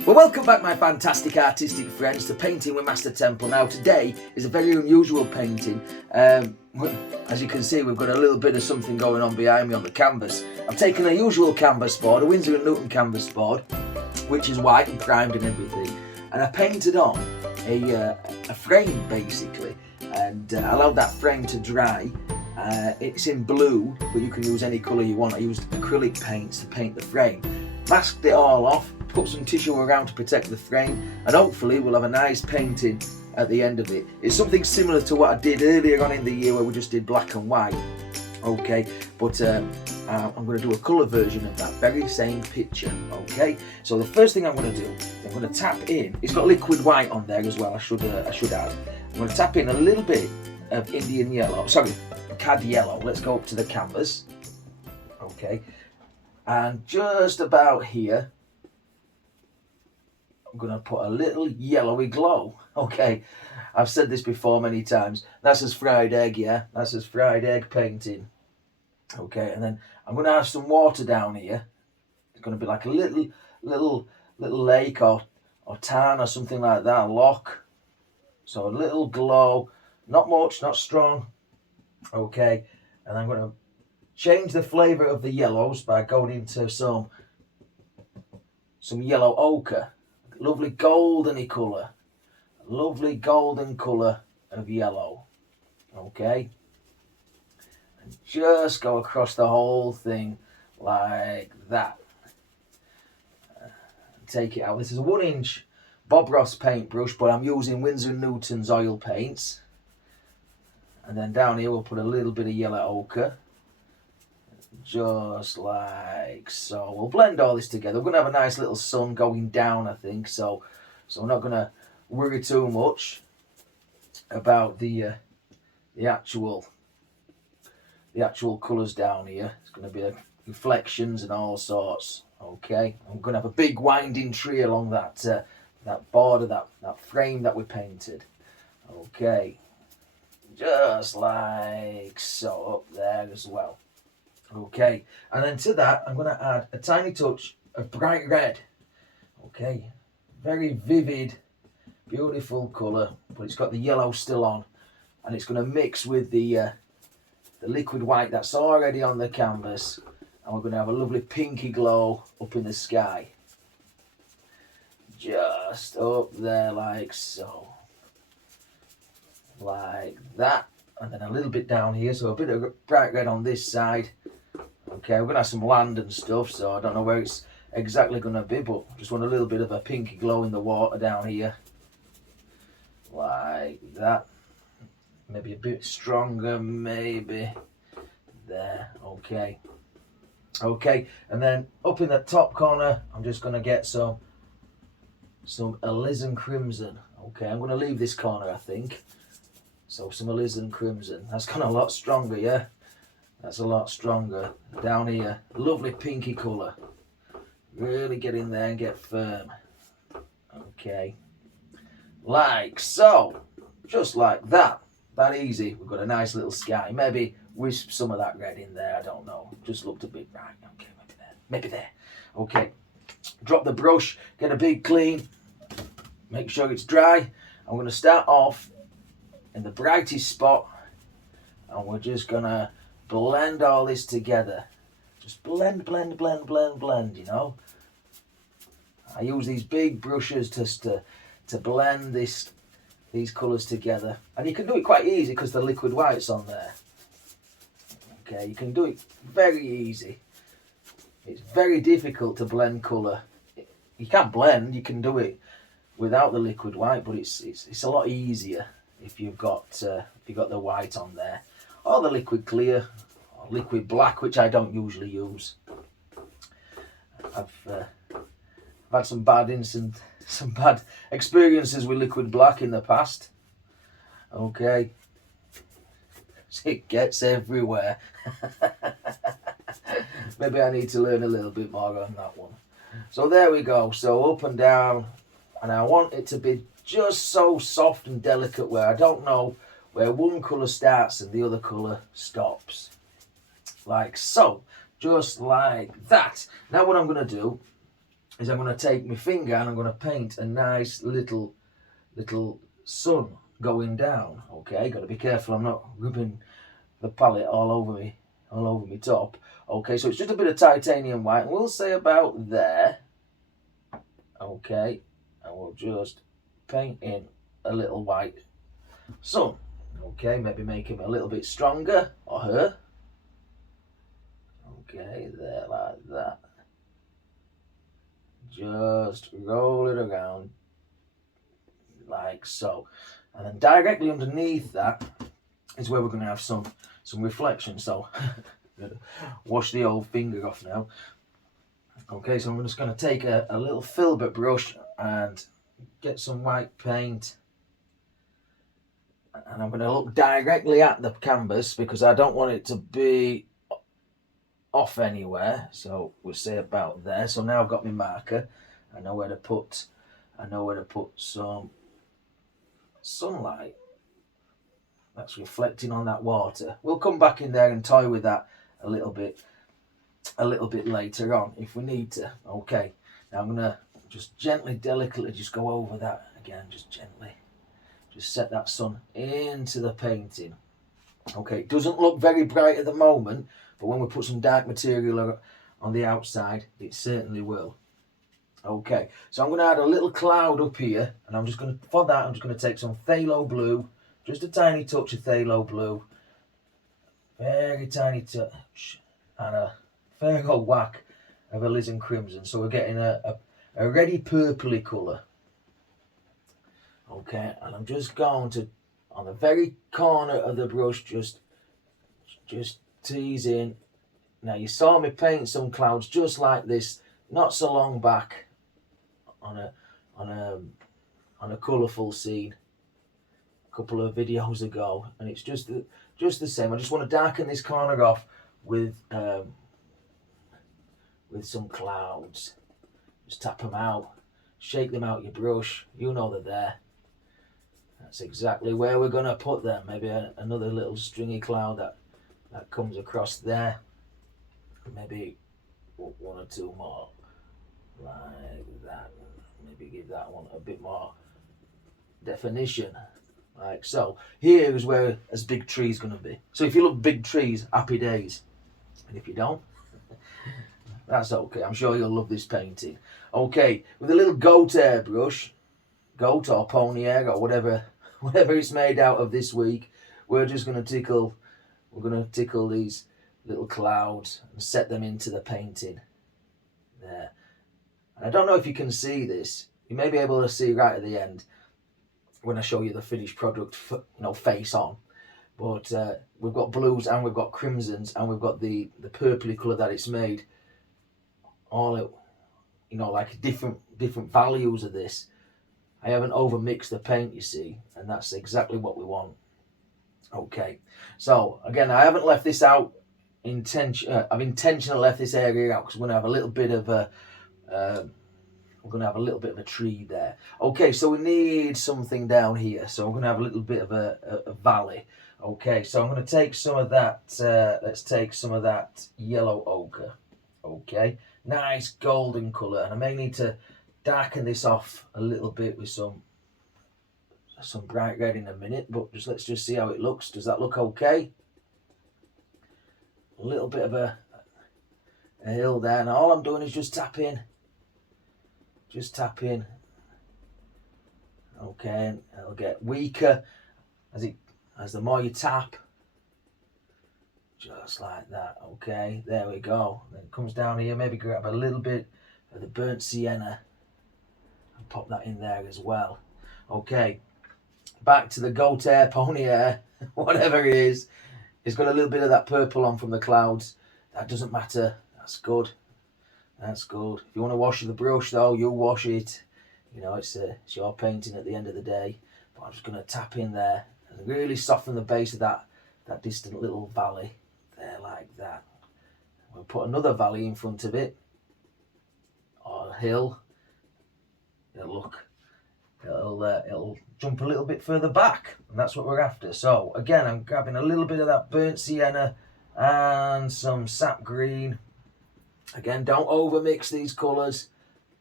Well, welcome back my fantastic artistic friends to Painting with MasterTemple. Now today is a very unusual painting. As you can see, we've got a little bit of something going on behind me on the canvas. I've taken a usual canvas board, a Winsor & Newton canvas board, which is white and primed and everything, and I painted on a frame basically, and allowed that frame to dry. It's in blue, but you can use any colour you want. I used acrylic paints to paint the frame. Masked it all off, put some tissue around to protect the frame, and hopefully we'll have a nice painting at the end of it. It's something similar to what I did earlier on in the year where we just did black and white. Okay, but I'm going to do a colour version of that very same picture. Okay, so the first thing I'm going to do, I'm going to tap in. It's got liquid white on there as well. I should add. I'm going to tap in a little bit of Indian yellow. Sorry, Cad yellow. Let's go up to the canvas. Okay, and just about here, I'm going to put a little yellowy glow. Okay, I've said this before many times. That's as fried egg, yeah? That's as fried egg painting. Okay, and then I'm going to have some water down here. It's going to be like a little lake or tarn or something like that, a loch. So a little glow, not much, not strong. Okay, and I'm going to change the flavour of the yellows by going into some yellow ochre. Lovely goldeny colour. Lovely golden colour of yellow. Okay. And just go across the whole thing like that. Take it out. This is a 1-inch Bob Ross paintbrush, but I'm using Winsor & Newton's oil paints. And then down here we'll put a little bit of yellow ochre. Just like so. We'll blend all this together. We're going to have a nice little sun going down, I think. So we're not going to worry too much about the actual colours down here. It's going to be reflections and all sorts. Okay. I'm going to have a big winding tree along that border, that frame that we painted. Okay. Just like so up there as well. Okay, and then to that, I'm going to add a tiny touch of bright red. Okay, very vivid, beautiful colour, but it's got the yellow still on, and it's going to mix with the liquid white that's already on the canvas, and we're going to have a lovely pinky glow up in the sky. Just up there like so. Like that, and then a little bit down here, so a bit of bright red on this side. Okay, we're going to have some land and stuff, so I don't know where it's exactly going to be, but just want a little bit of a pinky glow in the water down here. Like that. Maybe a bit stronger, maybe. There, okay. Okay, and then up in the top corner, I'm just going to get some Alizarin Crimson. Okay, I'm going to leave this corner, I think. So some Alizarin Crimson. That's kind of a lot stronger, yeah? That's a lot stronger. Down here, lovely pinky colour. Really get in there and get firm. Okay. Like so. Just like that. That easy. We've got a nice little sky. Maybe wisp some of that red in there. I don't know. Just looked a bit bright. Okay, maybe there. Maybe there. Okay. Drop the brush. Get a big clean. Make sure it's dry. I'm going to start off in the brightest spot. And we're just going to blend all this together. Just blend, you know. I use these big brushes just to blend these colours together. And you can do it quite easy because the liquid white's on there. Okay, you can do it very easy. It's very difficult to blend colour. You can't blend, you can do it without the liquid white, but it's a lot easier if you've got the white on there. Or the liquid clear, or liquid black, which I don't usually use. I've had some bad experiences with liquid black in the past. Okay, it gets everywhere. Maybe I need to learn a little bit more on that one. So there we go. So up and down, and I want it to be just so soft and delicate where I don't know where one colour starts and the other colour stops. Like so. Just like that. Now what I'm going to do is I'm going to take my finger and I'm going to paint a nice little sun going down. Okay, got to be careful I'm not rubbing the palette all over me top. Okay, so it's just a bit of titanium white, and we'll say about there. Okay, and we'll just paint in a little white sun. Okay, maybe make him a little bit stronger, or her. Okay, there, like that. Just roll it around like so, and then directly underneath that is where we're going to have some reflection. So wash the old finger off now. Okay, so I'm just going to take a little filbert brush and get some white paint, and I'm going to look directly at the canvas because I don't want it to be off anywhere. So we'll say about there. So now I've got my marker. I know where to put some sunlight that's reflecting on that water. We'll come back in there and toy with that a little bit later on if we need to. Okay, now I'm gonna just gently, delicately just go over that again, just gently, just set that sun into the painting. Okay, it doesn't look very bright at the moment, but when we put some dark material on the outside, it certainly will. Okay, so I'm going to add a little cloud up here, and I'm just going to take some Phthalo Blue, just a tiny touch of Phthalo Blue, very tiny touch, and a fair old whack of Alizarin Crimson. So we're getting a ready purpley colour. Okay, and I'm just going to, on the very corner of the brush, just tease in. Now you saw me paint some clouds just like this not so long back on a colourful scene a couple of videos ago, and it's just the same. I just want to darken this corner off with some clouds. Just tap them out, shake them out your brush. You know they're there. That's exactly where we're going to put them. Maybe another little stringy cloud that comes across there. Maybe one or two more like that. Maybe give that one a bit more definition, like so. Here is where this big tree is going to be. So if you love big trees, happy days. And if you don't, that's okay. I'm sure you'll love this painting. Okay, with a little goat hair brush, goat or pony hair or whatever it's made out of this week, we're just going to tickle. We're going to tickle these little clouds and set them into the painting there. And I don't know if you can see this. You may be able to see right at the end when I show you the finished product, face on. But we've got blues and we've got crimsons and we've got the purpley colour that it's made. All like different values of this. I haven't overmixed the paint, you see, and that's exactly what we want. Okay, so again, I haven't left this out. I've intentionally left this area out because we're going to have a little bit of a tree there. Okay, so we need something down here. So we're going to have a little bit of a valley. Okay, so I'm going to take some of that. Let's take some of that yellow ochre. Okay, nice golden colour, and I may need to darken this off a little bit with some bright red in a minute, but let's just see how it looks. Does that look okay? A little bit of a hill there, and all I'm doing is just tap in. Okay, and it'll get weaker as the more you tap. Just like that. Okay, there we go. Then it comes down here. Maybe grab a little bit of the burnt sienna and pop that in there as well. Okay, back to the goat hair, pony hair, whatever it is. It's got a little bit of that purple on from the clouds. That doesn't matter. That's good. That's good. If you want to wash the brush though, you'll wash it. It's your painting at the end of the day. But I'm just going to tap in there and really soften the base of that distant little valley there, like that. We'll put another valley in front of it, or a hill. It'll jump a little bit further back, and that's what we're after. So again, I'm grabbing a little bit of that burnt sienna and some sap green. Again, don't overmix these colours.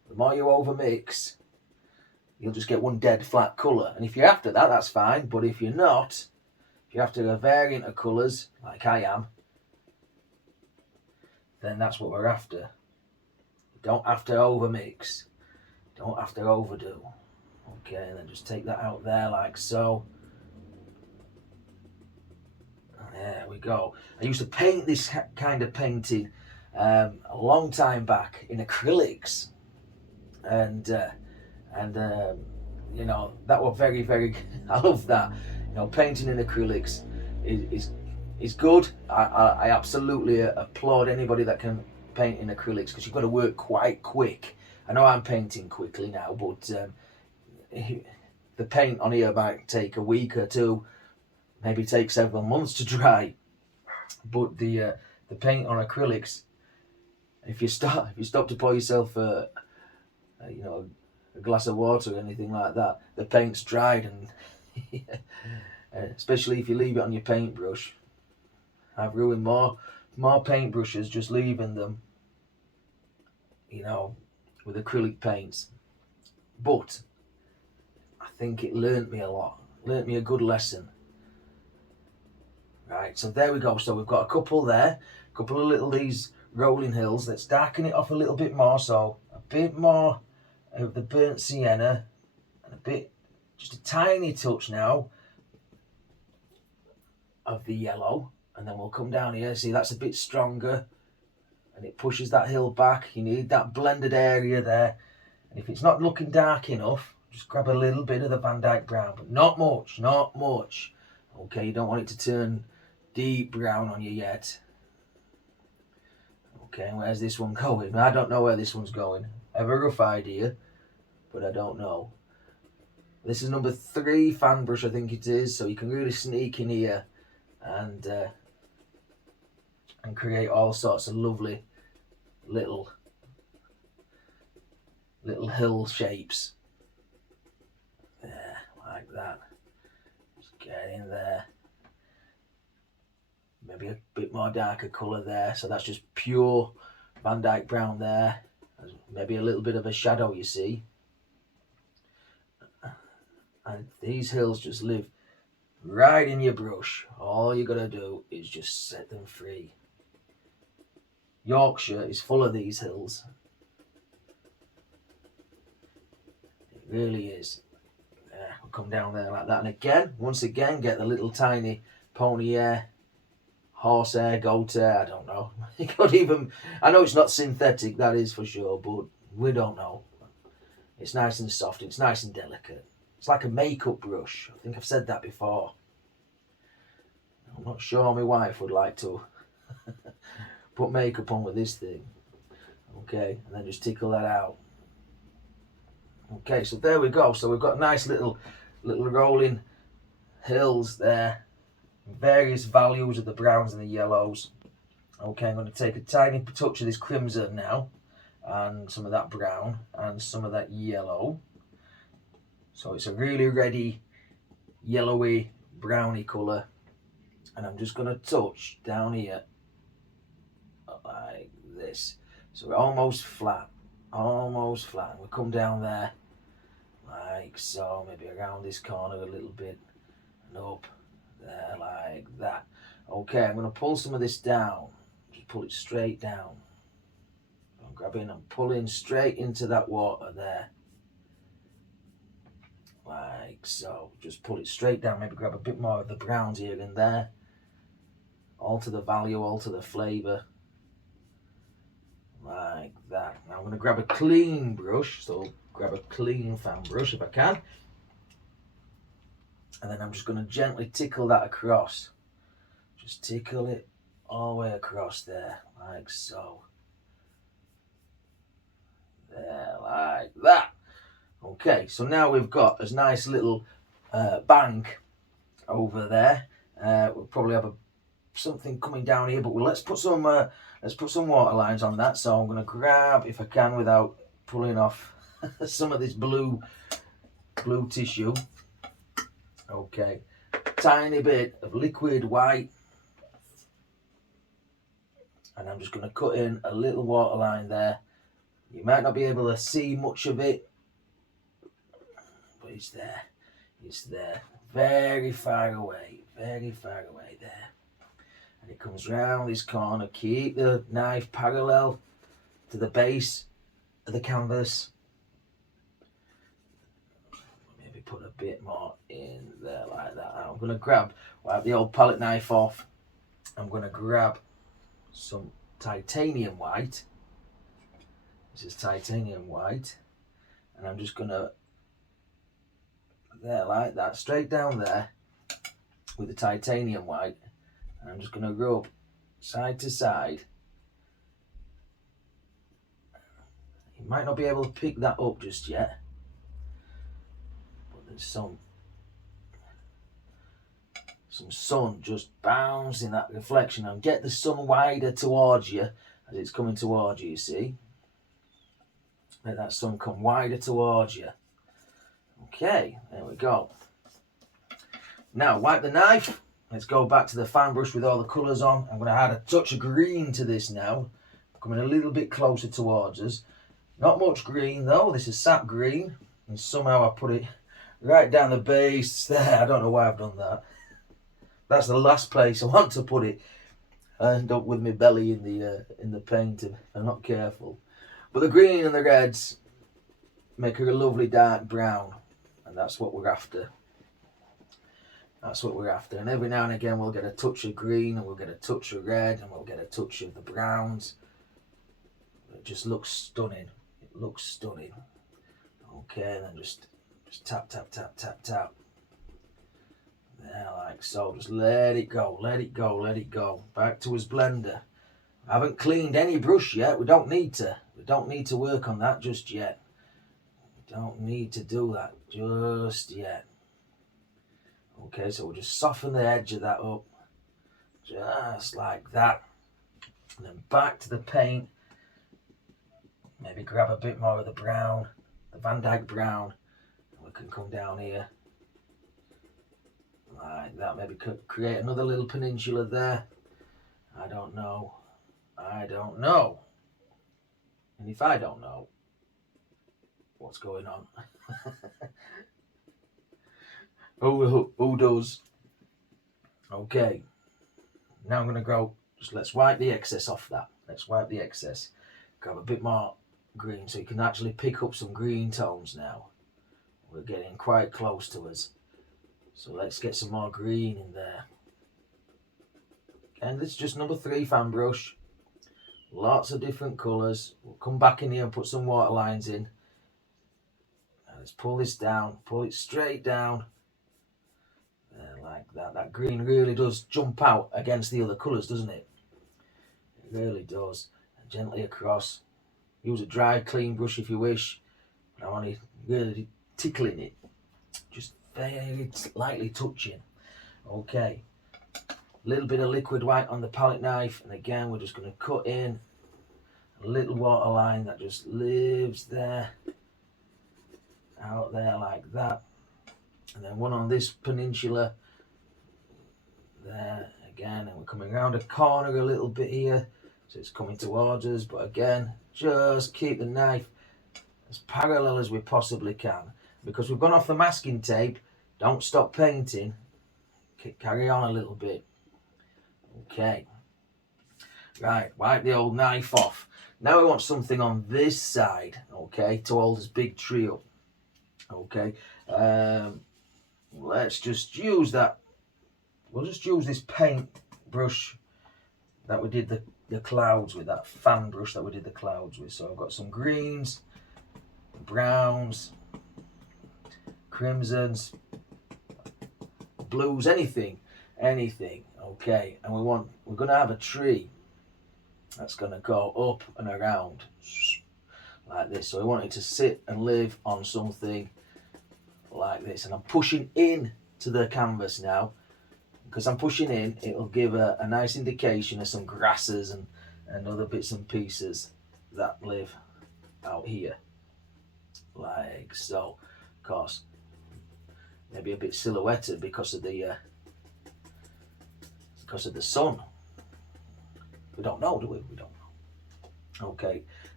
The more you over mix, you'll just get one dead flat colour. And if you're after that, that's fine. But if you're not, if you're after a variant of colours, like I am, then that's what we're after. You don't have to over mix. Don't have to overdo. Okay, and then just take that out there like so. There we go. I used to paint this kind of painting a long time back in acrylics, and you know, that was very, very. I love that. You know, painting in acrylics is good. I absolutely applaud anybody that can paint in acrylics, because you've got to work quite quick. I know I'm painting quickly now, but the paint on here might take a week or two, maybe take several months to dry. But the paint on acrylics, if you stop to pour yourself you know, a glass of water or anything like that, the paint's dried, and especially if you leave it on your paintbrush. I've ruined more paintbrushes just leaving them, you know, with acrylic paints. But I think it learnt me a lot, learnt me a good lesson. Right, so there we go. So we've got a couple there, a couple of little these rolling hills. Let's darken it off a little bit more. So a bit more of the burnt sienna, and a bit, just a tiny touch now of the yellow, and then we'll come down here. See, that's a bit stronger, and it pushes that hill back. You need that blended area there, and if it's not looking dark enough, just grab a little bit of the Van Dyke Brown, but not much, not much. Okay, you don't want it to turn deep brown on you yet. Okay, and where's this one going? I don't know where this one's going. I have a rough idea, but I don't know. This is number 3 fan brush, I think it is, so you can really sneak in here and create all sorts of lovely little hill shapes. There, like that. Just get in there. Maybe a bit more darker colour there, so that's just pure Van Dyke Brown there. Maybe a little bit of a shadow, you see. And these hills just live right in your brush. All you gotta do is just set them free. Yorkshire is full of these hills. It really is. Yeah, we'll come down there like that, and again, once again, get the little tiny pony hair, horsehair, goat hair, I don't know. You could even, I know it's not synthetic, that is for sure, but we don't know. It's nice and soft, it's nice and delicate. It's like a makeup brush. I think I've said that before. I'm not sure my wife would like to put makeup on with this thing. Okay, and then just tickle that out. Okay, so there we go. So we've got nice little rolling hills there. Various values of the browns and the yellows. Okay, I'm going to take a tiny touch of this crimson now, and some of that brown, and some of that yellow. So it's a really ready, yellowy, browny colour. And I'm just going to touch down here, like this. So we're almost flat, almost flat. And we'll come down there, like so, maybe around this corner a little bit, and up there, like that. Okay, I'm going to pull some of this down. Just pull it straight down. I'm grabbing and pulling straight into that water there. Like so. Just pull it straight down. Maybe grab a bit more of the browns here and there. Alter the value, alter the flavour. Like that. Now I'm going to grab a clean brush. So grab a clean fan brush if I can. And then I'm just going to gently tickle that across. Just tickle it all the way across there, like so. There, like that. Okay, so now we've got a nice little bank over there. We'll probably have something coming down here, but let's put some water lines on that. So I'm going to grab, if I can, without pulling off some of this blue tissue. Okay, tiny bit of liquid white, and I'm just going to cut in a little water line there, You might not be able to see much of it, but it's there. It's there. Very far away there. And it comes round this corner. Keep the knife parallel to the base of the canvas. Maybe put a bit more in there like that. I'm going to wipe the old palette knife off. I'm going to grab some titanium white. This is titanium white. And I'm just going to, there like that, straight down there with the titanium white. And I'm just going to rub side to side. You might not be able to pick that up just yet, but there's some sun just bouncing that reflection, and get the sun wider towards you as it's coming towards you, see? Let that sun come wider towards you. Okay, there we go. Now wipe the knife. Let's go back to the fan brush with all the colours on. I'm going to add a touch of green to this now. Coming a little bit closer towards us. Not much green though. This is Sap Green. And somehow I put it right down the base there. I don't know why I've done that. That's the last place I want to put it. I end up with my belly in the paint if I'm not careful. But the green and the reds make her a lovely dark brown. And that's what we're after. That's what we're after. And every now and again we'll get a touch of green, and we'll get a touch of red, and we'll get a touch of the browns. It just looks stunning. It looks stunning. Okay, and then just tap, tap, tap, tap, tap. There, like so. Just let it go, let it go, let it go. Back to his blender. I haven't cleaned any brush yet. We don't need to. We don't need to work on that just yet. We don't need to do that just yet. Okay, so we'll just soften the edge of that up. Just like that. And then back to the paint. Maybe grab a bit more of the brown, the Van Dyke Brown. And we can come down here. Like that. Maybe create another little peninsula there. I don't know. I don't know. And if I don't know, what's going on? Who does? Okay. Now I'm going to go, let's wipe the excess off that. Let's wipe the excess. Grab a bit more green so you can actually pick up some green tones now. We're getting quite close to us. So let's get some more green in there. And it's just number 3 fan brush. Lots of different colours. We'll come back in here and put some water lines in. Now let's pull this down. Pull it straight down. Like that. That green really does jump out against the other colours, doesn't it? It really does. And gently across. Use a dry, clean brush if you wish. I'm only really tickling it. Just very lightly touching. Okay. A little bit of liquid white on the palette knife. And again, we're just going to cut in a little water line that just lives there. Out there like that. And then one on this peninsula. There again, and we're coming around a corner a little bit here, so it's coming towards us, but again, just keep the knife as parallel as we possibly can, because we've gone off the masking tape. Don't stop painting, carry on a little bit. Okay, right, wipe the old knife off. Now we want something on this side, okay, to hold this big tree up. Okay, let's just use that. We'll just use this paint brush that we did the clouds with, that fan brush that we did the clouds with. So I've got some greens, browns, crimsons, blues, anything. Okay, and we're going to have a tree that's going to go up and around like this. So we want it to sit and live on something like this. And I'm pushing in to the canvas now. Because I'm pushing in, it'll give a nice indication of some grasses and other bits and pieces that live out here. Like so. Of course, maybe a bit silhouetted because of the sun. We don't know, do we? We don't know. Okay,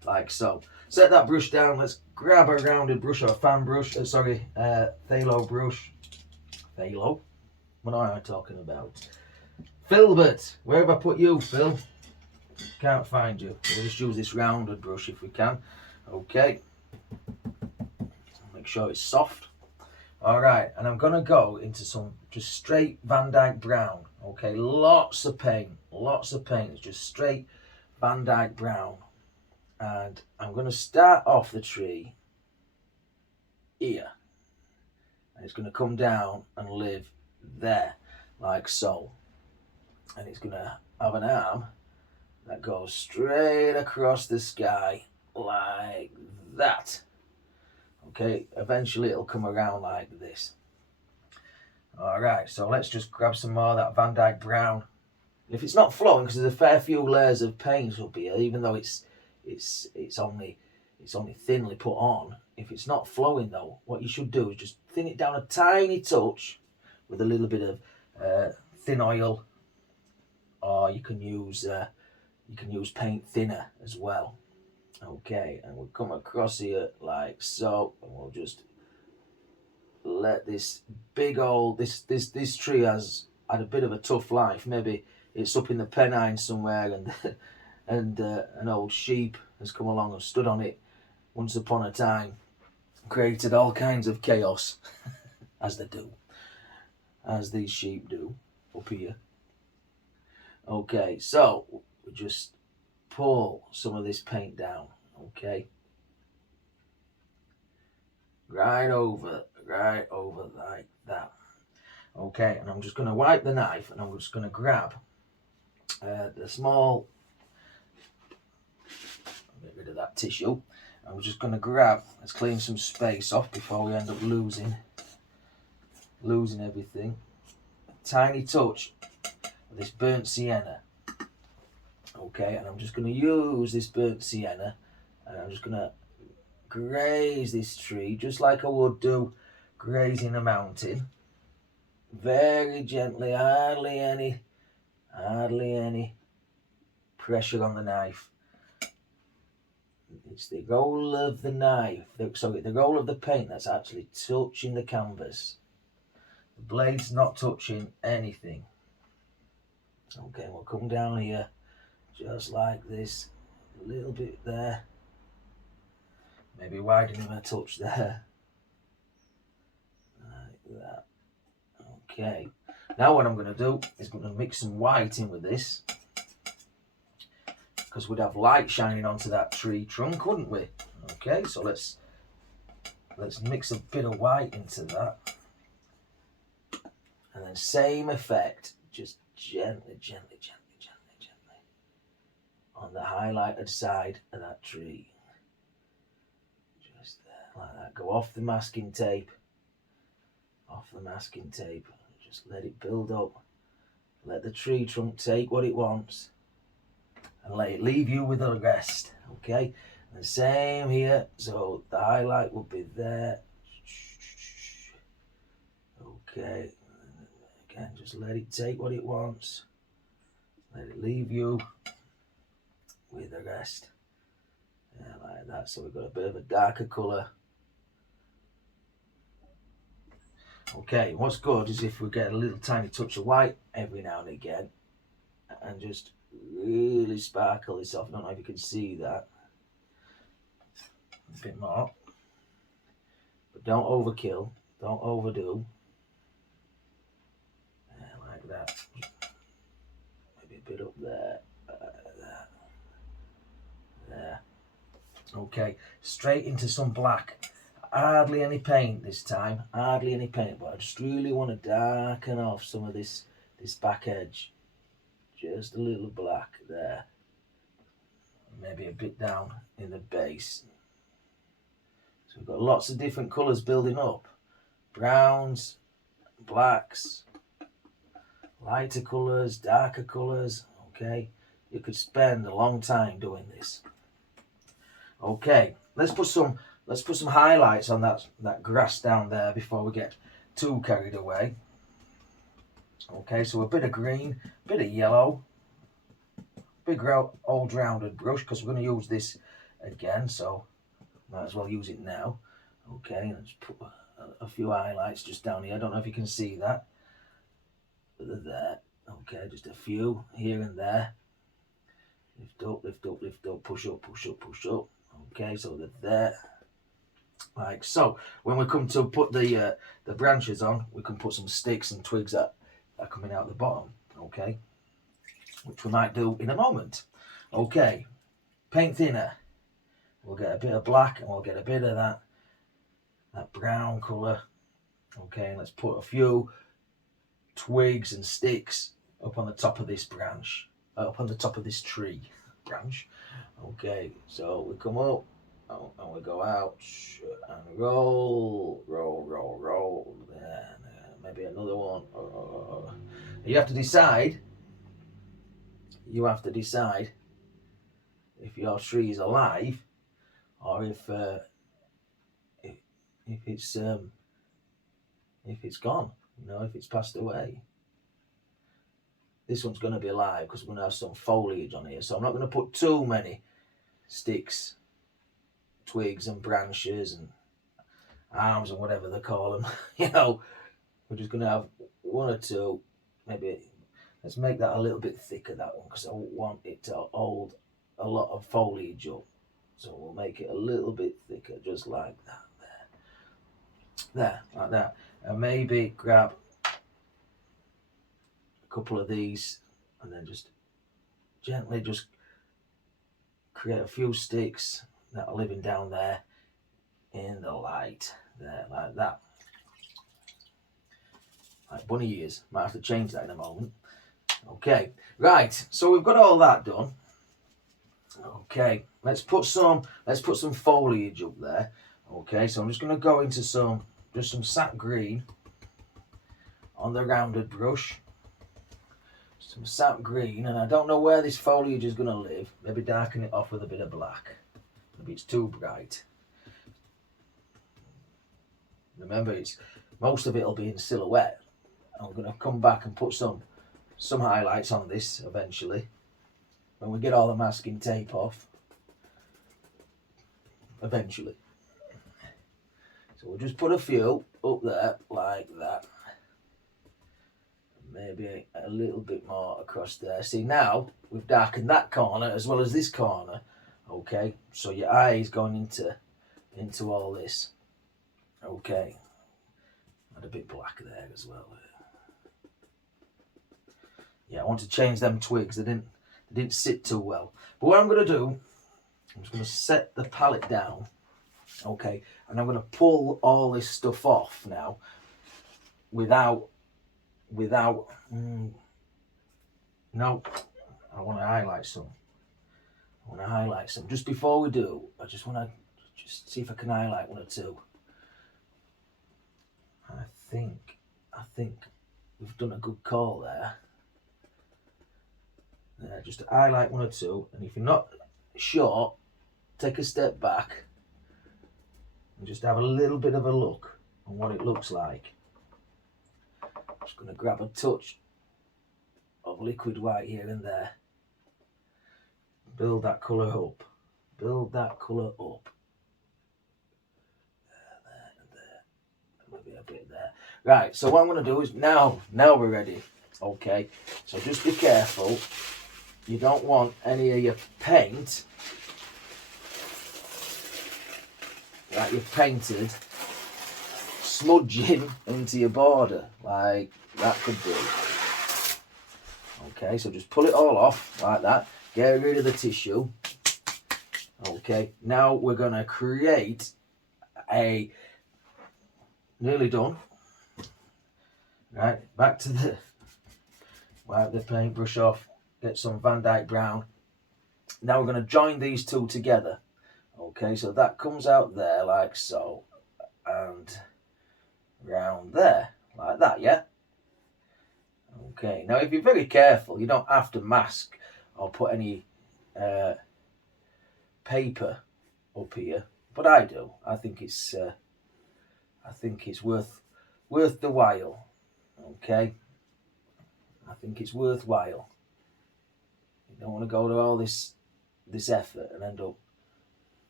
like so. Set that brush down. Let's grab a rounded brush or a fan brush. Phthalo brush. Phthalo? What am I talking about? Filbert, where have I put you, Phil? Can't find you. We'll just use this rounded brush if we can. Okay. Make sure it's soft. Alright, and I'm going to go into some just straight Van Dyke Brown. Okay, lots of paint. It's just straight Van Dyke Brown. And I'm going to start off the tree here. And it's going to come down and live there, like so. And it's going to have an arm that goes straight across the sky like that. Okay, eventually it'll come around like this. Alright, so let's just grab some more of that Van Dyke Brown. If it's not flowing, because there's a fair few layers of paint up here, even though it's only thinly put on. If it's not flowing though, what you should do is just thin it down a tiny touch with a little bit of thin oil, or you can use paint thinner as well. Okay, and we'll come across here like so, and we'll just let this big old this tree has had a bit of a tough life. Maybe it's up in the Pennines somewhere, and an old sheep has come along and stood on it once upon a time, created all kinds of chaos, as these sheep do up here. Okay, so we just pull some of this paint down. Okay, right over like that. Okay, and I'm just going to wipe the knife, and I'm just going to grab the small, get rid of that tissue. I'm just going to grab, let's clean some space off before we end up losing everything. A tiny touch of this burnt sienna. Okay, and I'm just going to use this burnt sienna, and I'm just going to graze this tree just like I would do grazing a mountain. Very gently, hardly any pressure on the knife. It's the roll of the knife, the roll of the paint that's actually touching the canvas. The blade's not touching anything. Okay, we'll come down here just like this, a little bit there. Maybe widening a touch there. Like that. Okay. Now what I'm going to do is I'm going to mix some white in with this, because we'd have light shining onto that tree trunk, wouldn't we? Okay, so let's mix a bit of white into that. And then same effect, just gently on the highlighted side of that tree. Just there, like that. Go off the masking tape. Just let it build up. Let the tree trunk take what it wants, and let it leave you with the rest. Okay, and the same here. So the highlight will be there. Okay, again, just let it take what it wants. Let it leave you with the rest. Yeah, like that. So we've got a bit of a darker colour. Okay, what's good is if we get a little tiny touch of white every now and again, and just really sparkle this off. I don't know if you can see that. A bit more. But don't overkill. Don't overdo. Yeah, like that. Maybe a bit up there. There. Okay, straight into some black. Hardly any paint this time. Hardly any paint, but I just really want to darken off some of this back edge. Just a little black there. Maybe a bit down in the base. So we've got lots of different colours building up. Browns, blacks, lighter colours, darker colours. Okay, you could spend a long time doing this. Okay, let's put some highlights on that grass down there before we get too carried away. Okay, so a bit of green, bit of yellow, big old rounded brush, because we're going to use this again, so might as well use it now. Okay, let's put a few highlights just down here. I don't know if you can see that. There. Okay, just a few here and there. Lift up, lift up, lift up, push up, push up, push up. Okay, so they're there. Like so. When we come to put the branches on, we can put some sticks and twigs that are coming out the bottom. Okay, which we might do in a moment. Okay, paint thinner. We'll get a bit of black and we'll get a bit of that brown colour. Okay, and let's put a few twigs and sticks up on the top of this branch, up on the top of this tree branch. Okay, so we come up and we go out and roll, roll, roll, roll. There, maybe another one. You have to decide. You have to decide if your tree is alive or if it's gone. You know, if it's passed away. This one's going to be alive because we're going to have some foliage on here. So I'm not going to put too many sticks, twigs and branches and arms and whatever they call them. You know, we're just going to have one or two. Maybe let's make that a little bit thicker, that one, because I want it to hold a lot of foliage up. So we'll make it a little bit thicker, just like that. There, like that. And maybe grab a couple of these and then just gently just create a few sticks that are living down there in the light. There, like that. Like bunny ears. Might have to change that in a moment. Okay, right. So we've got all that done. Okay, let's put some foliage up there. Okay, so I'm just going to go into some sap green on the rounded brush. Some sap green, and I don't know where this foliage is going to live. Maybe darken it off with a bit of black. Maybe it's too bright. Remember, most of it will be in silhouette. And we're going to come back and put some highlights on this eventually. When we get all the masking tape off. Eventually. So we'll just put a few up there like that. Maybe a little bit more across there. See, now we've darkened that corner as well as this corner. Okay, so your eye is going into all this. Okay, add a bit black there as well. Yeah, I want to change them twigs. They didn't sit too well. But what I'm going to do, I'm just going to set the palette down. Okay, and I'm going to pull all this stuff off now without no, I want to highlight some. Just before we do, I just want to see if I can highlight one or two. I think we've done a good call there. Just to highlight one or two, and if you're not sure, take a step back and just have a little bit of a look on what it looks like. I'm just going to grab a touch of liquid white here and there. Build that colour up. There. Maybe a bit there. Right, so what I'm going to do is now we're ready. Okay, so just be careful. You don't want any of your paint that you've painted smudging into your border, like that could do. Okay, so just pull it all off like that. Get rid of the tissue. Okay, now we're going to create a... Nearly done. Right, back to the... Wipe the paintbrush off. Get some Van Dyke Brown. Now we're going to join these two together. Okay, so that comes out there like so. And round there. Like that, yeah? Okay, now if you're very careful, you don't have to mask or put any paper up here, but I do. I think it's worth the while. Okay, I think it's worthwhile. You don't want to go to all this effort and end up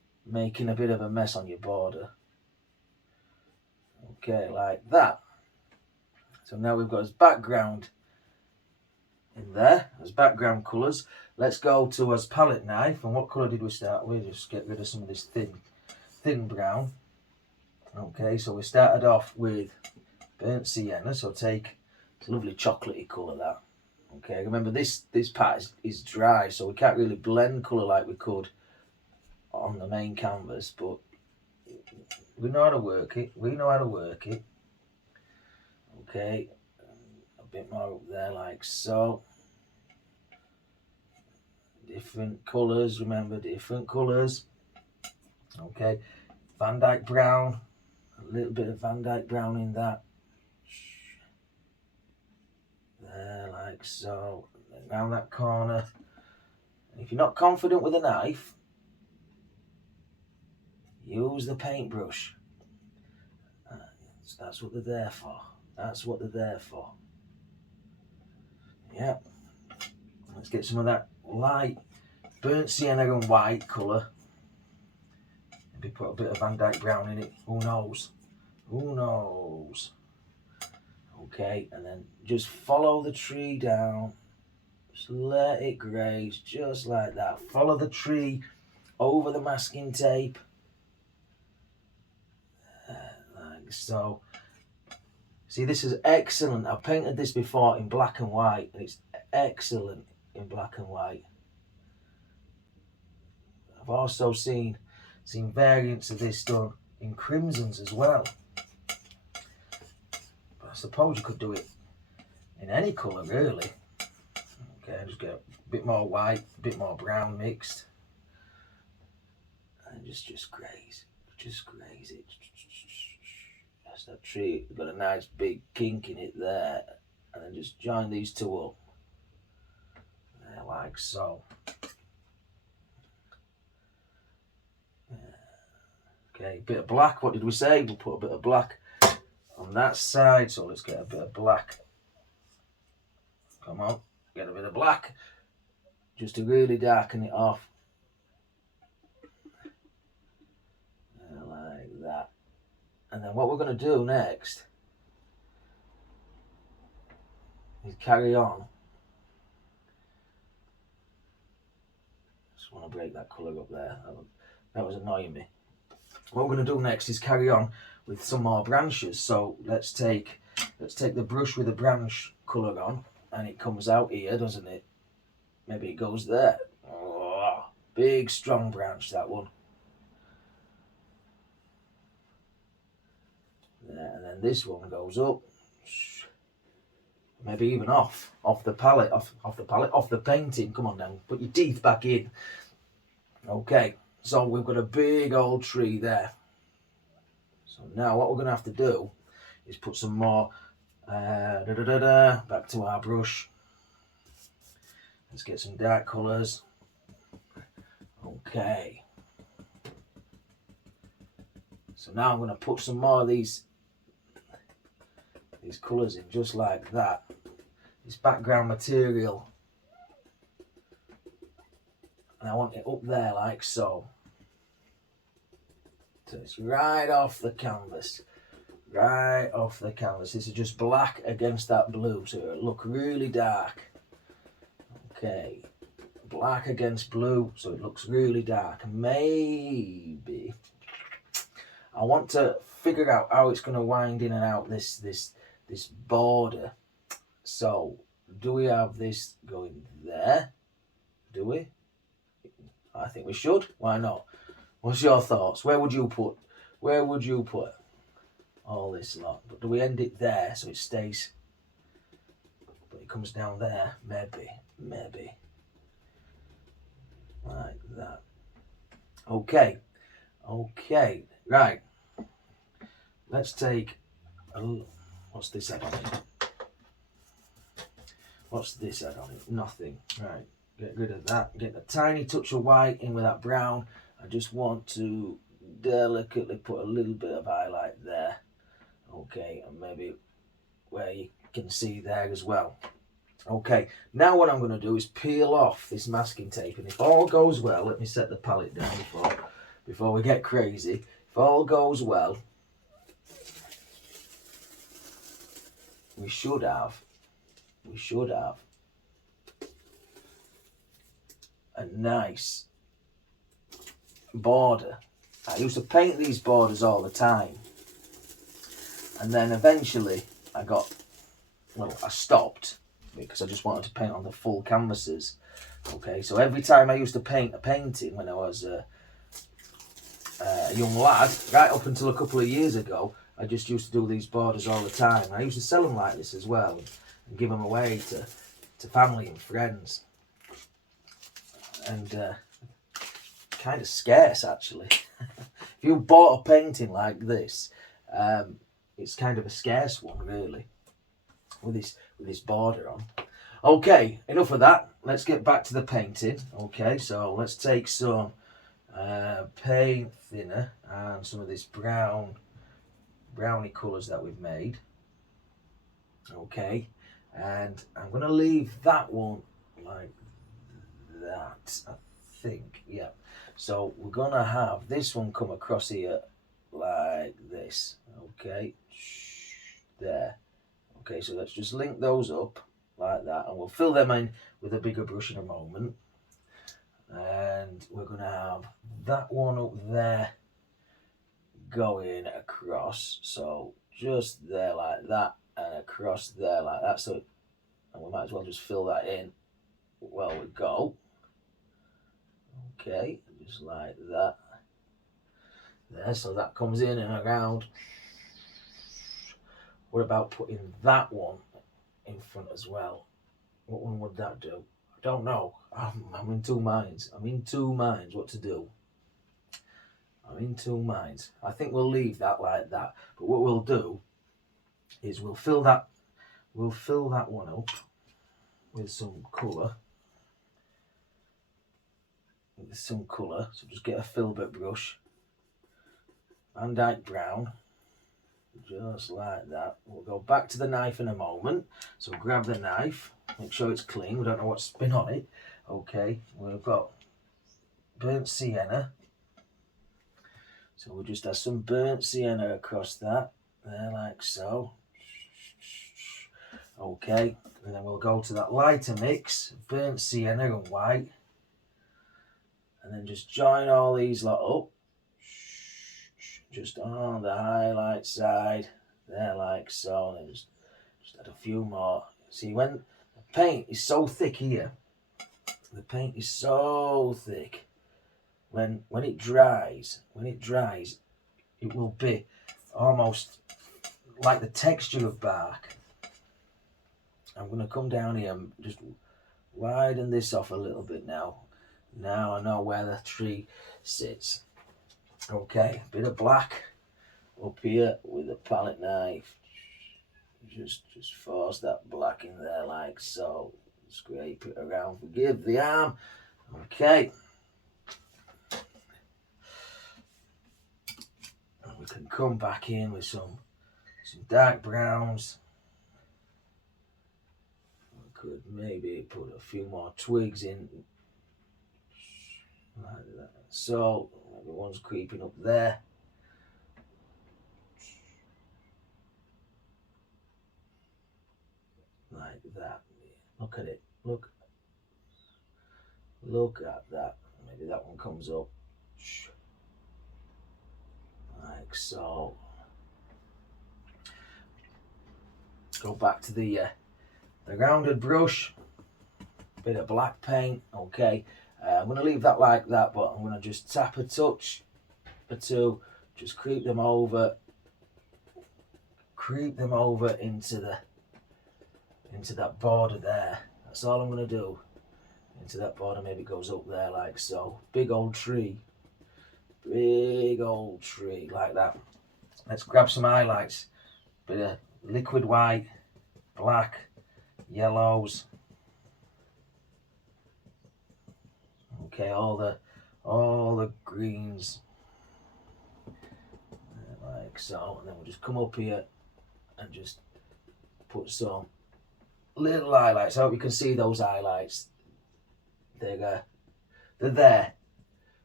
making a bit of a mess on your border. Okay, like that. So now we've got his background in there, as background colours. Let's go to his palette knife. And what colour did we start with? Just get rid of some of this thin brown. Okay, so we started off with burnt sienna, so take, it's a lovely chocolatey colour that. Okay, remember this part is dry, so we can't really blend colour like we could on the main canvas, but we know how to work it. Okay, a bit more up there like so. Different colours, remember, different colours. Okay, Van Dyke Brown, a little bit of Van Dyke Brown in that. There, like so. Around that corner. And if you're not confident with a knife, use the paintbrush. That's what they're there for. That's what they're there for. Yeah. Let's get some of that light burnt sienna and white colour. Maybe put a bit of Van Dyke Brown in it. Who knows? Who knows? Okay, and then just follow the tree down. Just let it graze, just like that. Follow the tree over the masking tape. Like so. See, this is excellent. I've painted this before in black and white, and it's excellent in black and white. I've also seen variants of this done in crimsons as well. But I suppose you could do it in any colour really. Okay, just get a bit more white, a bit more brown mixed, and just graze it. That's that tree. Got a nice big kink in it there, and then just join these two up. There, like so. Okay, bit of black. What did we say? We'll put a bit of black on that side. So let's get a bit of black. Come on, get a bit of black, just to really darken it off. Like that. And then what we're going to do next is carry on. Just want to break that colour up there. That was annoying me. What we're going to do next is carry on with some more branches. So let's take the brush with the branch colour on, and it comes out here, doesn't it? Maybe it goes there. Oh, big strong branch, that one. There, and then this one goes up. Maybe even off the palette, off the painting. Come on now, put your teeth back in. Okay, so we've got a big old tree there. So now what we're going to have to do is put some more back to our brush. Let's get some dark colours. Okay. So now I'm going to put some more of these colours in, just like that. This background material. And I want it up there like so. So it's right off the canvas. Right off the canvas. This is just black against that blue, so it'll look really dark. Okay. Black against blue, so it looks really dark. Maybe I want to figure out how it's going to wind in and out this border. So do we have this going there? Do we? I think we should. Why not? What's your thoughts? Where would you put all this lot? But do we end it there so it stays? But it comes down there. Maybe. Like that. Okay. Right. Let's take what's this head on it? What's this head on it? Nothing. Right. Get rid of that. Get a tiny touch of white in with that brown. I just want to delicately put a little bit of highlight there. Okay, and maybe where you can see there as well. Okay, now what I'm going to do is peel off this masking tape, and if all goes well, let me set the palette down before we get crazy. If all goes well, we should have a nice border. I used to paint these borders all the time, and then eventually I stopped because I just wanted to paint on the full canvases. Okay, so every time I used to paint a painting when I was a young lad, right up until a couple of years ago, I just used to do these borders all the time. I used to sell them like this as well and give them away to family and friends. And kind of scarce, actually. If you bought a painting like this, it's kind of a scarce one, really, with this border on. Okay, enough of that. Let's get back to the painting. Okay, so let's take some paint thinner and some of this browny colours that we've made. Okay, and I'm going to leave that one like that, I think. Yeah, so we're going to have this one come across here like this. Okay, there. Okay, so let's just link those up like that, and we'll fill them in with a bigger brush in a moment. And we're going to have that one up there going across, so just there like that, and across there like that. So, and we might as well just fill that in while we go. Okay, just like that. There, so that comes in and around. What about putting that one in front as well? What one would that do? I don't know. I'm in two minds. I'm in two minds what to do. I'm in two minds. I think we'll leave that like that. But what we'll do is we'll fill that one up with some colour. So just get a filbert brush and Dyke Brown. Just like that. We'll go back to the knife in a moment. So grab the knife, make sure it's clean. We don't know what's been on it. Okay, we've got burnt sienna. So we'll just add some burnt sienna across that. There, like so. Okay, and then we'll go to that lighter mix, burnt sienna and white. And then just join all these lot up. Just on the highlight side, there like so, and then just add a few more. See, when the paint is so thick here, when it dries, it will be almost like the texture of bark. I'm going to come down here and just widen this off a little bit now. Now I know where the tree sits. Okay, a bit of black up here with a palette knife. Just force that black in there like so. Scrape it around. Forgive the arm. Okay. And we can come back in with some dark browns. We could maybe put a few more twigs in. Like that. So everyone's creeping up there. Like that. Look at it. Look at that. Maybe that one comes up. Like so. Go back to the rounded brush. Bit of black paint. Okay. I'm going to leave that like that, but I'm going to just tap a touch or two, just creep them over into that border there. That's all I'm going to do. Into that border, maybe it goes up there like so. Big old tree like that. Let's grab some highlights. Bit of liquid white, black, yellows. Okay, all the greens like so, and then we'll just come up here and just put some little highlights. I hope you can see those highlights. They're there,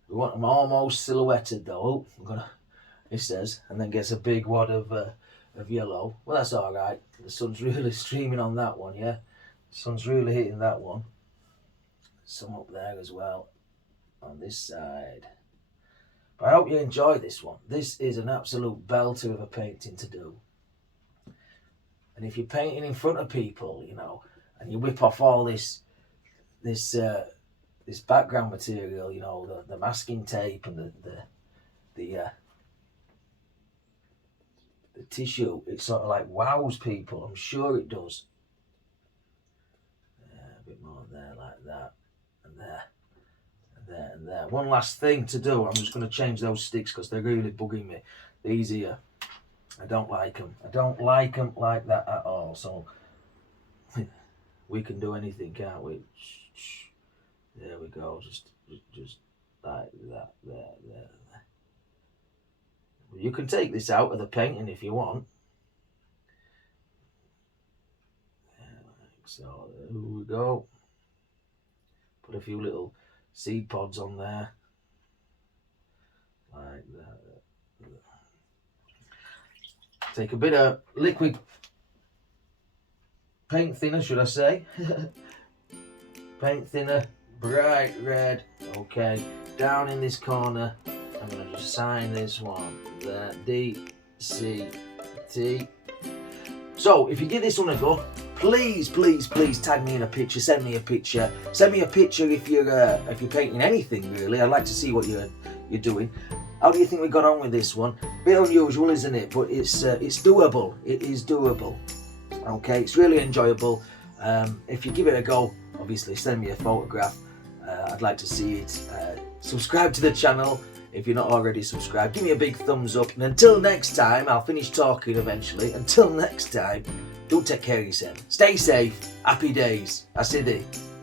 We want them almost silhouetted though. It says, and then gets a big wad of yellow. Well, that's all right. The sun's really streaming on that one, yeah. The sun's really hitting that one. Some up there as well on this side. But I hope you enjoy this one. This is an absolute belter of a painting to do. And if you're painting in front of people, you know, and you whip off all this background material, you know, the masking tape and the tissue, it sort of like wows people. I'm sure it does. Yeah, a bit more there, like that, and there, and there, and there. One last thing to do. I'm just going to change those sticks because they're really bugging me. These here, I don't like them. I don't like them like that at all. So we can do anything, can't we? There we go. Just like that. There. You can take this out of the painting if you want. So there we go. Put a few little seed pods on there. Like that. Take a bit of liquid paint thinner, should I say. Paint thinner, bright red. Okay, down in this corner, I'm going to just sign this one. There, D-C-T. So, if you give this one a go, please tag me in a picture. Send me a picture. Send me a picture if you're painting anything really. I'd like to see what you're doing. How do you think we got on with this one? Bit unusual, isn't it? But it's doable. It is doable. Okay, it's really enjoyable. If you give it a go, obviously send me a photograph. I'd like to see it. Subscribe to the channel if you're not already subscribed. Give me a big thumbs up. And until next time, I'll finish talking eventually. Until next time, do take care of yourself. Stay safe. Happy days. Asidi.